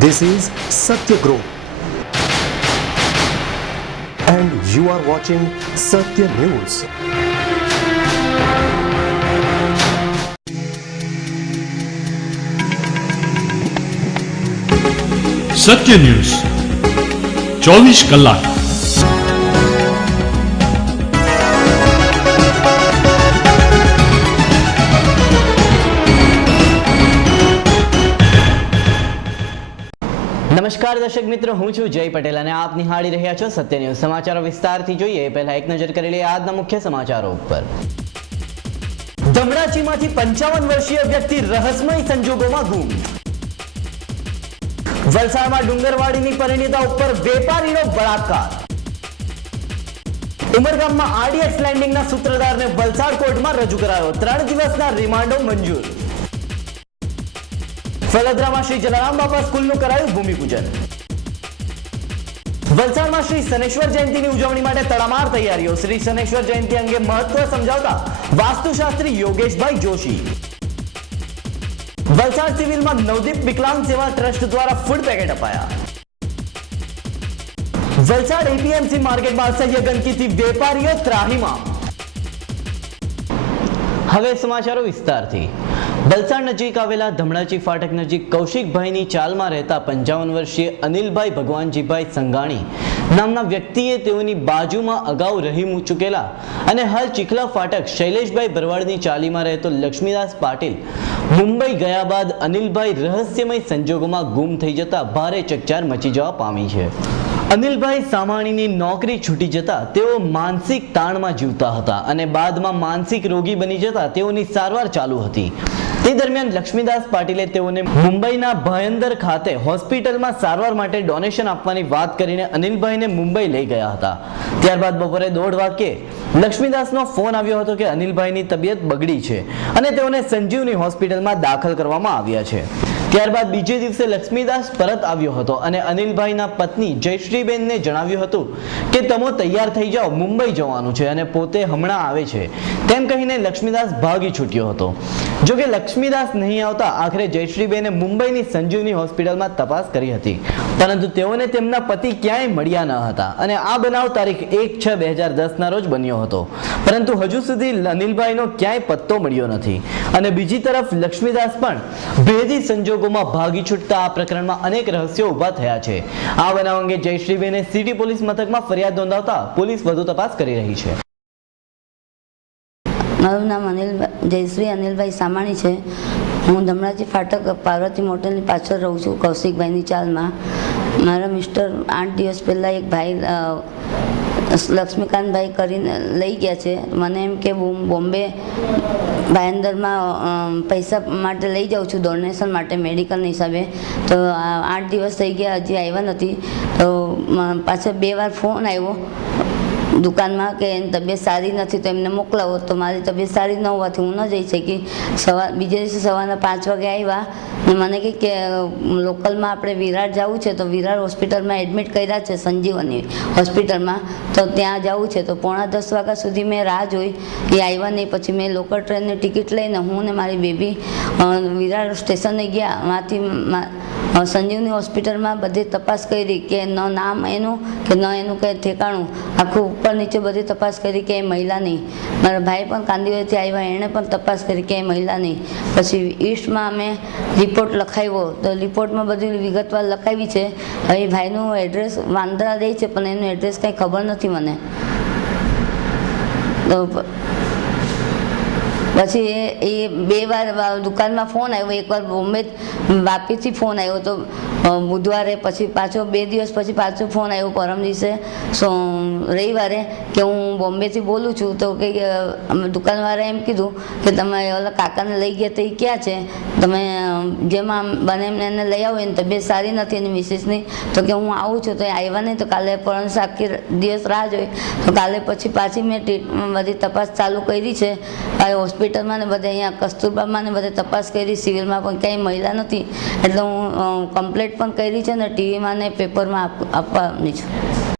This is Satya Group, and you are watching Satya News. Satya news 24 કલાક. નમસ્કાર દર્શક મિત્રો, હું છું જય પટેલ અને આપ નિહાળી રહ્યા છો સત્ય ન્યૂઝ. સમાચારો વિસ્તારથી જોઈએ પહેલા એક નજર કરી લઈએ આજના મુખ્ય સમાચારો ઉપર. ધમડાચીમાંથી 55 વર્ષીય વ્યક્તિ રહસ્યમય સંજોગોમાં ગુમ. વલસાડમાં ડુંગરવાડીની પરિણીતા ઉપર વેપારીનો બળાત્કાર. ઉમરગામમાં આરડીએક્સ લેન્ડિંગના સૂત્રધારને વલસાડ કોર્ટમાં રજૂ કરાયો. 3 દિવસના રિમાન્ડો મંજૂર. વડોદરામાં શ્રી જલારામ બાપા સ્કૂલનું કરાયું ભૂમિપૂજન. વલસાડમાં શ્રી શનેશ્વર જયંતિની ઉજવણી માટે તડામાર તૈયારીઓ. શ્રી શનેશ્વર જયંતિ અંગે મહત્વ સમજાવતા વાસ્તુશાસ્ત્રી યોગેશભાઈ જોશી. વલસાડ સિવિલમાં નવદીપ વિકલાંગ સેવા ટ્રસ્ટ દ્વારા ફૂડ પેકેટ અપાયા. વલસાડ એપીએમસી માર્કેટમાં અસહ્ય ગંદકીથી વેપારીઓ ત્રાહીમામ. હવે સમાચારો વિસ્તારથી. વલસાડ નજીક આવેલા ધમડાચી ફાટક નજીક કૌશિકભાઈની ચાલમાં રહેતા 55 વર્ષીય અનિલભાઈ ભગવાનજીભાઈ સંઘાણી નામના વ્યક્તિએ તેઓની બાજુમાં અગાઉ રહી ચૂકેલા અને હાલ ચીખલા ફાટક શૈલેષભાઈ ભરવાડની ચાલીમાં રહેતો લક્ષ્મીદાસ પાટીલ મુંબઈ ગયા બાદ અનિલભાઈ રહસ્યમય સંજોગોમાં ગુમ થઈ જતા ભારે ચકચાર મચી જવા પામી છે. અનિલભાઈ સામાણીની નોકરી છૂટી જતા તેઓ માનસિક તાણમાં જીવતા હતા અને બાદમાં માનસિક રોગી બની જતા તેઓની સારવાર ચાલુ હતી. તે દરમિયાન લક્ષ્મીદાસ પાટીલે તેઓને મુંબઈના ભાયંદર ખાતે હોસ્પિટલમાં સારવાર માટે ડોનેશન આપવાની વાત કરીને અનિલભાઈને મુંબઈ લઈ ગયા હતા. ત્યારબાદ બપોરે 1:30 વાગ્યે લક્ષ્મીદાસનો ફોન આવ્યો હતો કે અનિલભાઈની તબિયત બગડી છે અને તેઓને સંજીવની હોસ્પિટલમાં દાખલ કરવામાં આવ્યા છે. ત્યારબાદ બીજે દિવસે લક્ષ્મીદાસ પરત આવ્યો હતો અને અનિલભાઈના પત્ની જયશ્રીબેનને જણાવ્યું હતું કે તમે તૈયાર થઈ જાઓ, મુંબઈ જવાનું છે અને પોતે હમણાં આવે છે તેમ કહીને લક્ષ્મીદાસ ભાગી છૂટ્યો હતો. જોકે લક્ષ્મીદાસ નહીં આવતા આખરે જયશ્રીબેને મુંબઈની સંજીવની હોસ્પિટલમાં તપાસ કરી હતી, પરંતુ તેઓને તેમના પતિ ક્યાંય મળ્યા ન હતા અને આ બનાવ તારીખ 1/6/2010 ના રોજ બન્યો હતો, પરંતુ હજુ સુધી અનિલભાઈનો ક્યાંય પત્તો મળ્યો નથી. અને બીજી તરફ લક્ષ્મીદાસ પણ ભેદી સંજોગોમાં ભાગી છૂટતા આ પ્રકરણમાં અનેક રહસ્યો ઊભા થયા છે. આ બનાવ અંગે જયશ્રીબેને સિટી પોલીસ મથકમાં ફરિયાદ નોંધાવતા પોલીસ વધુ તપાસ કરી રહી છે. મારું નામ જયશ્રી અનિલભાઈ સામાણી છે. હું ધમડાચી ફાટક પાર્વતી મોટેલની પાછળ રહું છું, કૌશિકભાઈની ચાલમાં. મારા મિસ્ટર 8 દિવસ પહેલાં એક ભાઈ લક્ષ્મીકાંતભાઈ કરીને લઈ ગયા છે. મને એમ કે બોમ્બે ભાયંદરમાં પૈસા માટે લઈ જાઉં છું, ડોનેશન માટે મેડિકલના હિસાબે. તો 8 દિવસ થઈ ગયા, હજી આવ્યા નથી. તો પાછળ 2 વાર ફોન આવ્યો દુકાનમાં કે એની તબિયત સારી નથી તો એમને મોકલાવો. તો મારી તબિયત સારી ન હોવાથી હું ન જઈ શકી. બીજે દિવસે સવારના 5 વાગે આવ્યા ને મને કહે કે લોકલમાં આપણે વિરાર જવું છે, તો વિરાર હોસ્પિટલમાં એડમિટ કર્યા છે, સંજીવની હોસ્પિટલમાં, તો ત્યાં જવું છે. તો 9:45 વાગ્યા સુધી મેં રાહ જોઈ, એ આવ્યા નહીં. પછી મેં લોકલ ટ્રેનની ટિકિટ લઈને હું ને મારી બેબી વિરાર સ્ટેશને ગયા. ત્યાંથી સંજીવની હોસ્પિટલમાં બધી તપાસ કરી કે ન નામ એનું કે ન એનું કંઈ ઠેકાણું, આખું ઉપર નીચે બધી તપાસ કરી કે એ મહિલા નહીં. મારા ભાઈ પણ કાંદીવલીથી આવ્યા, એણે પણ તપાસ કરી કે એ મહિલા નહીં. પછી ઈસ્ટમાં અમે રિપોર્ટ લખાવ્યો, તો રિપોર્ટમાં બધી વિગતવાર લખાવી છે. હવે ભાઈનું એડ્રેસ વાંદરા દે છે પણ એનું એડ્રેસ કંઈ ખબર નથી મને. તો પછી એ 2 વાર દુકાનમાં ફોન આવ્યો. એકવાર બોમ્બે વાપીથી ફોન આવ્યો તો બુધવારે, પછી પાછો 2 દિવસ પછી પાછો ફોન આવ્યો પરમ દિવસે રવિવારે કે હું બોમ્બેથી બોલું છું. તો કે દુકાનવાળાએ એમ કીધું કે તમે ઓલા કાકાને લઈ ગયા તો એ ક્યાં છે, તમે જેમાં બને એમને એને લઈ આવો, એની તબિયત સારી નથી એની મિસિસની. તો કે હું આવું છું, તો એ આવ્યા નહીં. તો કાલે પરમ આખી દિવસ રાહ જોઈ. તો કાલે પછી પાછી મેં બધી તપાસ ચાલુ કરી છે હોસ્પિટલમાં ને બધે, અહીંયા કસ્તુરબામાં ને બધે તપાસ કરી, સિવિલમાં પણ ક્યાંય મહિલા નથી. એટલે હું કમ્પ્લેટ પણ કરી છે ને ટીવીમાં ને પેપરમાં આપવાની છું.